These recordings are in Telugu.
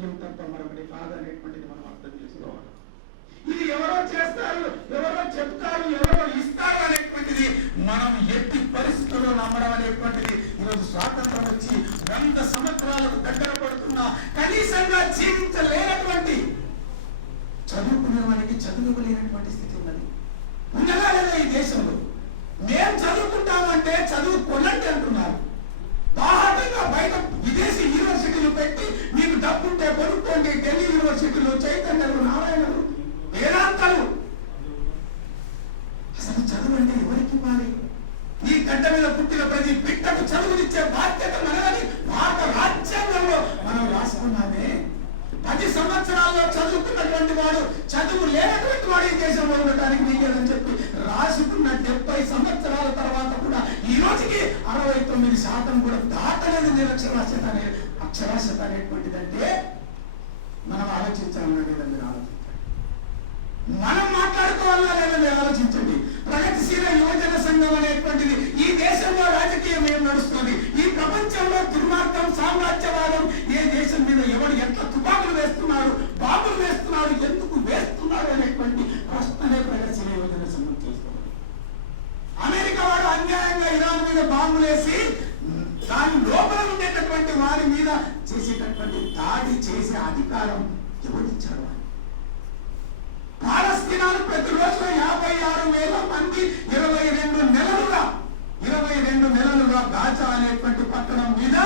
రాజకీయం తప్ప మరొకటి కాదనేటువంటిది మనం అర్థం చేసుకోవాలి. ఇది ఎవరో చేస్తారు ఎవరో చెప్తారు ఎవరో ఇస్తారు అనేటువంటిది మనం ఎట్టి పరిస్థితుల్లో నమ్మడం అనేటువంటిది ఈరోజు స్వాతంత్రం వచ్చి వంద సంవత్సరాలకు దగ్గర పడుతున్నా కనీసంగా జీవించలేనటువంటి చదువుకునే వారికి చదువుకోలేనటువంటి స్థితి ఉన్నది. ఉండగా లేదా ఈ దేశంలో సంవత్సరాల్లో చదువుకున్నటువంటి వాడు చదువు లేనటువంటి వాడు ఈ దేశంలో ఉండటానికి వీలేదని చెప్పి రాసుకున్న డెబ్బై సంవత్సరాల తర్వాత కూడా ఈ రోజుకి అరవై తొమ్మిది శాతం కూడా దాటలేదు నిరక్షరాస్యత అనే అక్షరాస్యత అనేటువంటిదంటే మనం ఆలోచించాలన్నా లేదా మీరు ఆలోచించండి. మనం మాట్లాడుకోవాలా లేదా మీరు ఆలోచించండి. ప్రగతిశీల యువజన సంఘం అధికారం ఎవరిచ్చారు పాలస్తీనాలు ప్రతి ప్రతిరోజు యాభై ఆరు వేల మంది ఇరవై రెండు నెలలుగా ఇరవై రెండు నెలలుగా గాజా అనేటువంటి పట్టణం మీద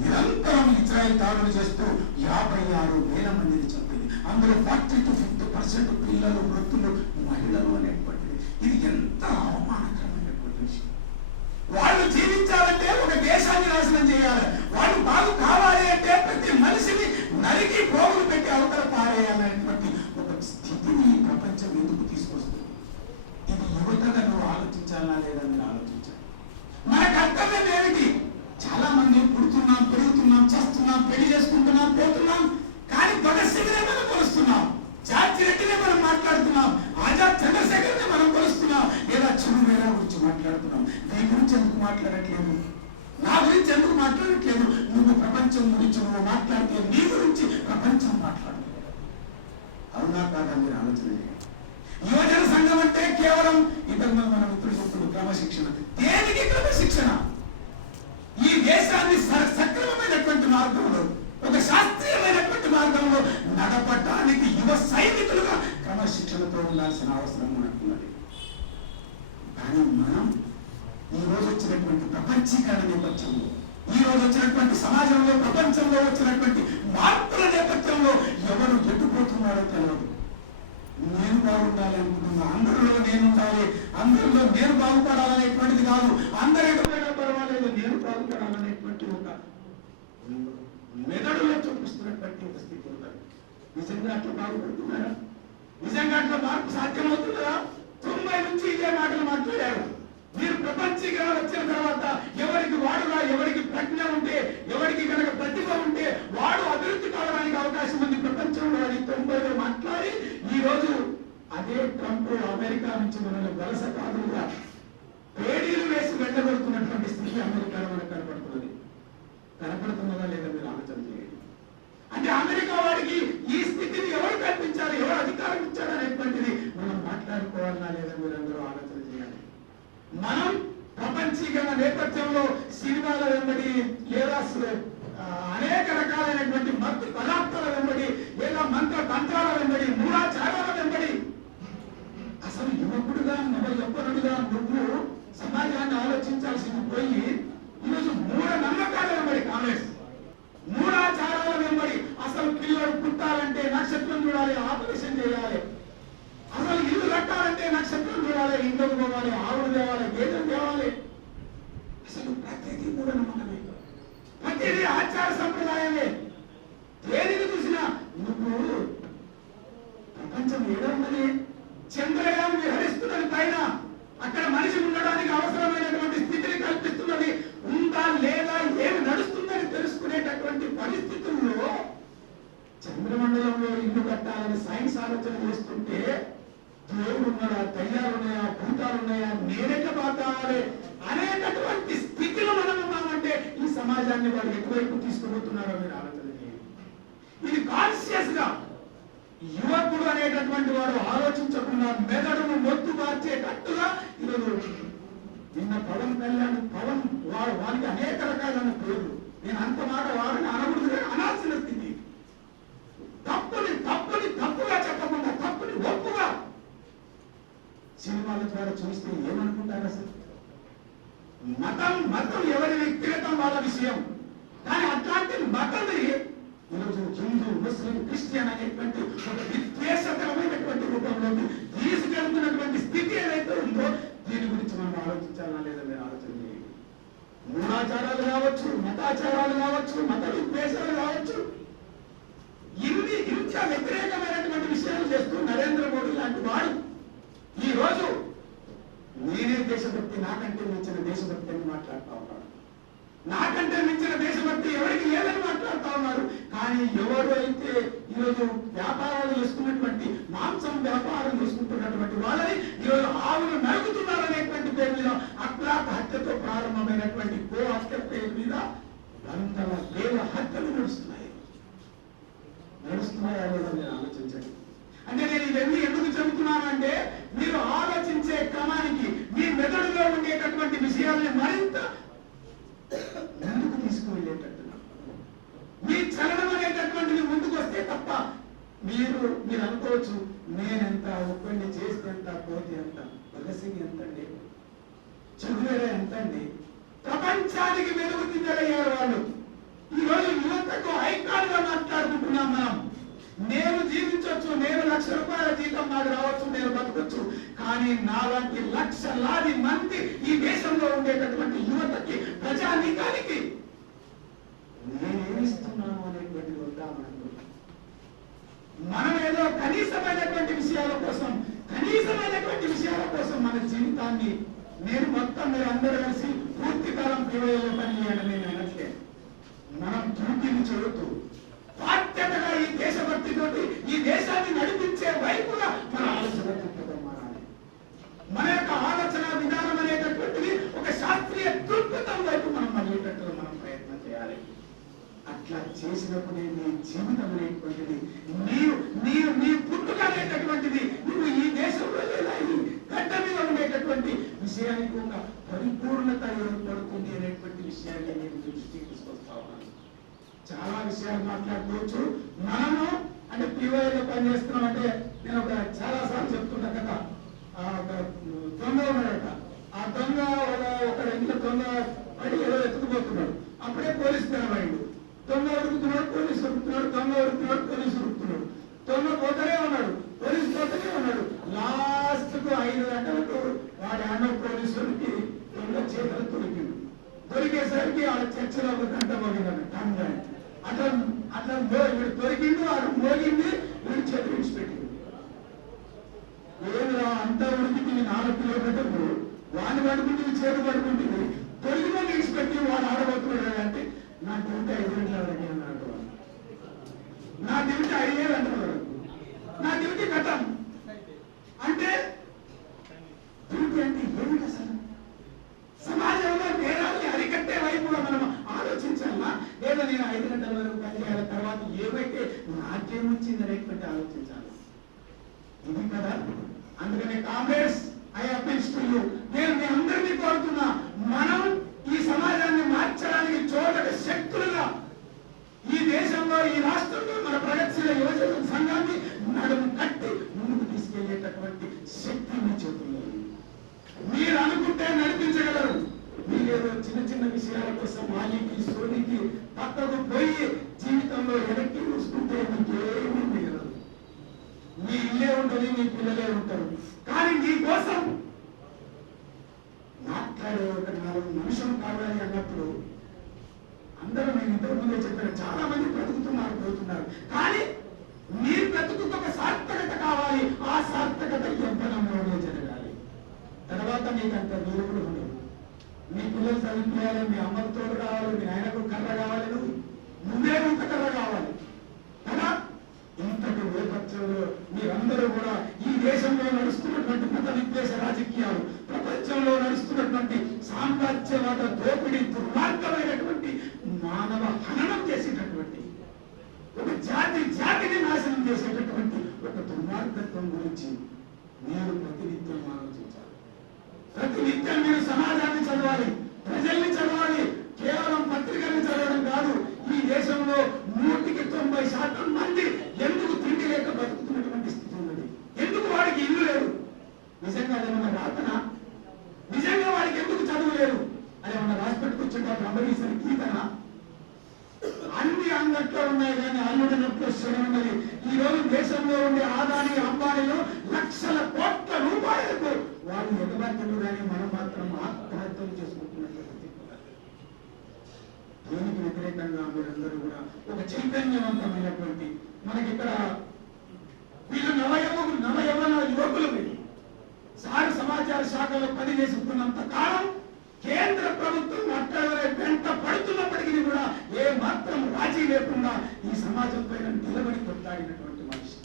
నిరంతరం ఇజ్రాయెల్ దాడులు చేస్తూ యాభై ఆరు వేల మందిని చంపింది. అందులో ఫార్టీ టు ఫిఫ్టీ పర్సెంట్ పిల్లలు వృద్ధులు మహిళలు అనేటువంటిది. ఇది ఎంత అవమానకరమైనటువంటి విషయం వాళ్ళు జీవించాలంటే ఒక దేశాన్ని నాశనం చేయాలి వాళ్ళు బాగు కావాలి అంటే ప్రతి మనిషిని నరికి పోగులు పెట్టి అవతల పారేయాలనేటువంటి ఒక స్థితిని ఈ ప్రపంచం ఎందుకు తీసుకొస్తుంది ఇది యువతగా నువ్వు ఆలోచించాలా లేదా మీరు ఆలోచించాలి మన కర్తవ్యం ఏమిటి చాలా మంది పుడుతున్నాం పెరుగుతున్నాం చేస్తున్నాం పెళ్ళి చేసుకుంటున్నాం పోతున్నాం కానీ భగత్ సింగ్నే మనం కొలుస్తున్నాం జార్జి రెడ్డినే మనం మాట్లాడుతున్నాం ఆజాద్ చంద్రశేఖర్ని మనం కొలుస్తున్నాం లేదా చిరు మేరా గురించి మాట్లాడుతున్నాం నీ గురించి ఎందుకు మాట్లాడట్లేదు నా గురించి ఎందుకు మాట్లాడట్లేదు నువ్వు ప్రపంచం గురించి నువ్వు మాట్లాడితే నీ గురించి ప్రపంచం మాట్లాడు అవునా కాదా మీరు ఆలోచన చేయండి. యువజన సంఘం అంటే కేవలం ఇంతకు ముందు మన మిత్రులు చెప్పుడు క్రమశిక్షణ. దేనికి క్రమశిక్షణ? ఈ దేశాన్ని స- సక్రమమైనటువంటి మార్గంలో ఒక శాస్త్రీయమైనటువంటి మార్గంలో నడపడానికి యువ సైనికులుగా క్రమశిక్షణతో ఉండాల్సిన అవసరం ఉన్నట్టున్నది కానీ మనం ఈ రోజు వచ్చినటువంటి ప్రపంచీకరణ నేపథ్యంలో ఈ రోజు వచ్చినటువంటి సమాజంలో ప్రపంచంలో వచ్చినటువంటి మార్పుల నేపథ్యంలో ఎవరు ఎట్టుపోతున్నాడో తెలియదు నేను బాగుండాలి అనుకుంటున్నా. అందరిలో నేను ఉండాలి. అందరిలో నేను బాగుపడాలనేటువంటిది కాదు. అందరు ఎటుపోయినా పర్వాలేదు. నేను బాగుపడాలనేటువంటి ఒక మెదడులో చూపిస్తున్నటువంటి ఒక స్థితి ఉన్నది నిజంగా అట్లా బాగుపడుతున్నారా? నిజంగా అట్లా మార్పు సాధ్యమవుతుందా? తొంభై నుంచి ఇదే మాటలు మాట్లాడారు అమెరికా వలస కాదులుగా పేడీలు వేసి వెళ్ళగొడుతున్నటువంటి స్థితి అమెరికాలో మనకు కనపడుతున్నది. కనపడుతున్నదా లేదా మీరు ఆలోచన చేయండి. అంటే అమెరికా వాడికి ఈ స్థితిని ఎవరు కల్పించారు ఎవరు అధికారం ఇచ్చారు అనేటువంటిది మనం మాట్లాడుకోవాలా లేదా మీరందరూ ఆలోచన చేయాలి? మనం ప్రపంచీకరణ నేపథ్యంలో సినిమాల వెంబడి లేదా అనేక రకాలైనటువంటి మత్తు కళా వెంబడి లేదా మంత్ర తంత్రాల వెంబడి మూఢాచారాల వెంబడి అసలు యువకుడుగా నవ నువ్వు సమాజాన్ని ఆలోచించాల్సింది పోయి ఈరోజు మూఢ నమ్మకాల వెంబడి కాంగ్రెస్. మూఢాచారాల వెంబడి అసలు పిల్లలు పుట్టాలంటే నక్షత్రం చూడాలి ఆపరేషన్ చేయాలి. అసలు ఇల్లు కట్టాలంటే నక్షత్రం చూడాలి ఇంట్లోకి పోవాలి ఆవులు తేవాలి గేదెలు తేవాలి. అసలు ప్రతిదీ మూఢ నమ్మకమే ప్రతిదీ ఆచార సంప్రదాయమే. ఏది చూసినా నువ్వు ప్రపంచం ఏదో ఉన్నది. నేనెట్లా అనేటటువంటి స్థితిలో మనం ఉన్నామంటే ఈ సమాజాన్ని వాళ్ళు ఎటువైపు తీసుకుపోతున్నారో మీరు ఆలోచన ఇది కాన్షియస్గా యువకుడు అనేటటువంటి వాడు ఆలోచించకుండా మెదడును మొత్తు మార్చేటట్టుగా ఈరోజు నిన్న పవన్ కళ్యాణ్ పవన్ వాడు వారికి అనేక రకాలైన పేర్లు. నేను అంత మాట వాడిని అనకూడదు అనాల్సిన స్థితి. మతం మతం ఎవరి వ్యక్తిగతం వాళ్ళ విషయం. కానీ అట్లాంటి మతంని ఈరోజు హిందూ ముస్లిం క్రిస్టియన్ అనేటువంటి ఒక విద్వేషకరమైనటువంటి రూపంలోకి తీసుకెళ్తున్నటువంటి స్థితి ఏదైతే ఉందో దీని గురించి మనం ఆలోచించాలా లేదా మీరు ఆలోచన చేయండి కావచ్చు మతాచారాలు కావచ్చు మత విద్వేషాలు కావచ్చు ఇన్ని ఇంత వ్యతిరేకమైనటువంటి విషయాలు చేస్తూ నరేంద్ర మోడీ లాంటి వాడు ఈ రోజు నేనే దేశభక్తి నాకంటే మించిన దేశభక్తి అని మాట్లాడుతూ ఉన్నాడు నాకంటే మించిన దేశభక్తి ఎవరికి లేదని మాట్లాడుతూ ఉన్నారు. కానీ ఎవరు అయితే ఈరోజు వ్యాపారాలు చేసుకున్నటువంటి మాంసం వ్యాపారం చేసుకుంటున్నటువంటి వాళ్ళని ఈరోజు ఆవులు నరుగుతున్నారనేటువంటి పేరు మీద అక్రాత హత్యతో ప్రారంభమైనటువంటి గో హత్య పేరు మీద వందల వేల హత్యలు నడుస్తున్నాయి. నడుస్తున్నాయా లేదా మీరు ఆలోచించండి. అంటే నేను ఇవన్నీ ఎందుకు చెబుతున్నానంటే మీరు ఆలోచించే క్రమానికి మీ మెదడులో మరింత ముందుకు తీసుకువెళ్ళేటట్టుగా. మీ చలనం అనేటటువంటిది ముందుకు వస్తే తప్ప మీరు మీరు అనుకోవచ్చు నేనెంత ఒక్కడిని చేస్తే ఎంత పోతే ఎంత భగత్ సింగ్ ఎంత అండి? చదువేరే ఎంత అండి? ప్రపంచానికి వెలుగు తిందలయ్యారు వాళ్ళు. ఈరోజు యువతకు ఐకాన్గా మాట్లాడుకుంటున్నాం మనం. జీవించవచ్చు నేను లక్ష రూపాయల జీతం నాకు రావచ్చు నేను బతకచ్చు. కానీ నాలాంటి లక్షలాది మంది ఈ దేశంలో ఉండేటటువంటి యువతకి ప్రజానీకానికి నేనేమిస్తున్నాను అనేటువంటిది వద్దా మనకు మనం ఏదో కనీసమైనటువంటి విషయాల కోసం కనీసమైనటువంటి విషయాల కోసం మన జీవితాన్ని నేను మొత్తం మీరు అందరూ కలిసి పూర్తి కాలం పివైలో పని చేయడం నేను అనట్లే. మనం డ్యూటీని చదువుతూ బాధ్యతగా ఈ దేశభక్తితోటి ఈ దేశాన్ని నడిపించే వైపుగా మన ఆలోచన మన యొక్క ఆలోచన విధానం అనేటటువంటిది ఒక శాస్త్రీయ దృక్పథం వైపు మనం మళ్ళేటట్టుగా మనం ప్రయత్నం చేయాలి. అట్లా చేసినప్పుడే నీ జీవితం అనేటువంటిది నీవు నీవు నీ పుట్టుక అనేటటువంటిది నువ్వు ఈ దేశంలో లేదా ఈ గడ్డ మీద ఉండేటటువంటి విషయానికి ఒక పరిపూర్ణత ఏర్పడుతుంది అనేటువంటి విషయాన్ని నేను దృష్టికి తీసుకొస్తా ఉన్నాను. చాలా విషయాలు మాట్లాడుకోవచ్చు. మనము అంటే పీవైలో పనిచేస్తున్నాం అంటే నేను ఒక చాలా సార్లు చెప్తున్నా కదా. దొంగ ఉన్నాడట. ఆ దొంగ ఒక ఒక ఇంట్లో దొంగ పడి ఏదో ఎత్తుకుపోతున్నాడు అప్పుడే పోలీసు తెరమైండు దొంగ ఉరుకుతున్నాడు పోలీసు ఉరుకుతున్నాడు దొంగ ఉరుకుతున్నాడు పోలీసు ఉరుకుతున్నాడు. దొంగ పోతూనే ఉన్నాడు పోలీసు పోతూనే ఉన్నాడు. లాస్ట్కు ఐదు గంటలకు వాడి అన్న పోలీసులకి దొంగ చేతులు దొరికింది దొరికేసరికి ఆ చర్చలో ఒక గంట మోగిందన్న అట్లా అట్లా వీడు దొరికిండు ఆడు మోగింది వీడు చేతి విడిచిపెట్టింది ఏమిరా అంతా ఉడికి నాలుగు కిలోమీటర్లు? వాడిని పడుకుంటుంది చేతి పడుకుంటుంది తొలిగిన విడిచిపెట్టి వాడు ఆడబోతున్నాడు అంటే నా డ్యూటీ ఐదు గంటల అన్నాడు. నా డ్యూటీ ఐదే అంటున్నాడు నా డ్యూటీ కట్టం. అంటే డ్యూటీ అంటే ఏమిటి అసలు సమాజంలో నేరాల్ని అరికట్టే వైపుగా మనం ఆలోచించాలా లేదా నేను ఐదు గంటల వరకు పనిచేయాలి తర్వాత ఏమైతే నాకేమొచ్చింది అనేటువంటి ఆలోచించాలి. ఇది కదా? అందుకనే Congress I appeals to you. నేను మీ అందరినీ కోరుతున్నా మనం ఈ సమాజాన్ని మార్చడానికి చోదక శక్తులుగా ఈ దేశంలో ఈ రాష్ట్రంలో మన ప్రగతిశీల యువజన సంఘాన్ని నడుము కట్టి ముందుకు తీసుకెళ్ళేటటువంటి శక్తి మీ చేతుల్లో మీరు అనుకుంటే నడిపించగలరు. మీరేదో చిన్న చిన్న విషయాల కోసం మాలికి సోనికి పక్కకు పోయి జీవితంలో వెనక్కి చూసుకుంటే నీకేమీ మిగలదు. మీ ఇల్లే ఉంటుంది మీ పిల్లలే ఉంటారు. కానీ నీ కోసం మాట్లాడే ఒక నాలుగు నిమిషం కావాలి అన్నప్పుడు అందరూ నేను ఇంతకు ముందే చెప్పాను చాలా మంది బ్రతుకుతున్నారు పోతున్నారు. కానీ నీ బ్రతుకుతో ఒక సార్థకత కావాలి. ఆ సార్థకత యవ్వనంలోనే జరగాలి. తర్వాత మీకు అంత విలువలు ఉండదు మీ పిల్లలు చదివించాలి మీ అమ్మకు తోడు కావాలి మీ ఆయనకు కర్ర కావాలి నువ్వు నువ్వే ఇంత కర్ర కావాలి. కదా? ఇంతటి నేపథ్యంలో మీరందరూ కూడా ఈ దేశంలో నడుస్తున్నటువంటి మత విద్వేష రాజకీయాలు ప్రపంచంలో నడుస్తున్నటువంటి సామ్రాజ్యవాద దోపిడీ దుర్మార్గమైనటువంటి మానవ హననం చేసేటటువంటి ఒక జాతి జాతిని నాశనం చేసేటటువంటి ఒక దుర్మార్గత్వం గురించి మీరు ప్రతినిత్యం ఆలోచించాలి. ప్రతినిత్యం మీరు సమాజాన్ని చదవాలి ప్రజల్ని చదవాలి కేవలం పత్రికల్ని చదవడం కాదు ఈ దేశంలో నూటికి తొంభై శాతం మంది ఎందుకు తిండి లేక బతుకుతున్నటువంటి స్థితి ఉన్నది ఎందుకు వాడికి ఇల్లు లేదు నిజంగా అదేమన్నా రాతనా నిజంగా వాడికి ఎందుకు చదువు లేదు అదేమన్నా రాసిపెట్టుకు వచ్చిందా బ్రహ్మగీసిన గీతనా అన్ని అంగట్లో ఉన్నాయి కానీ అల్లుడి నొట్లో శని ఉన్నది ఈ రోజు దేశంలో ఉండే ఆదాని అంబానీలు లక్షల కోట్ల రూపాయలకు వాళ్ళు ఎగబాక్తులు కానీ మనం మాత్రం ఆత్మహత్యలు చేసుకుంటున్నటువంటి దీనికి వ్యతిరేకంగా మీరందరూ కూడా ఒక చైతన్యవంతమైనటువంటి మనకి ఇక్కడ వీళ్ళు నవయవ నవయవన యువకులు వీళ్ళు. సమాచార శాఖలో పనిచేస్తున్నంత కాలం కేంద్ర ప్రభుత్వం అట్టవరే వెంట పడుతున్నప్పటికీ కూడా ఏ మాత్రం రాజీ లేకుండా ఈ సమాజం పైన నిలబడి కొట్లాడినటువంటి much.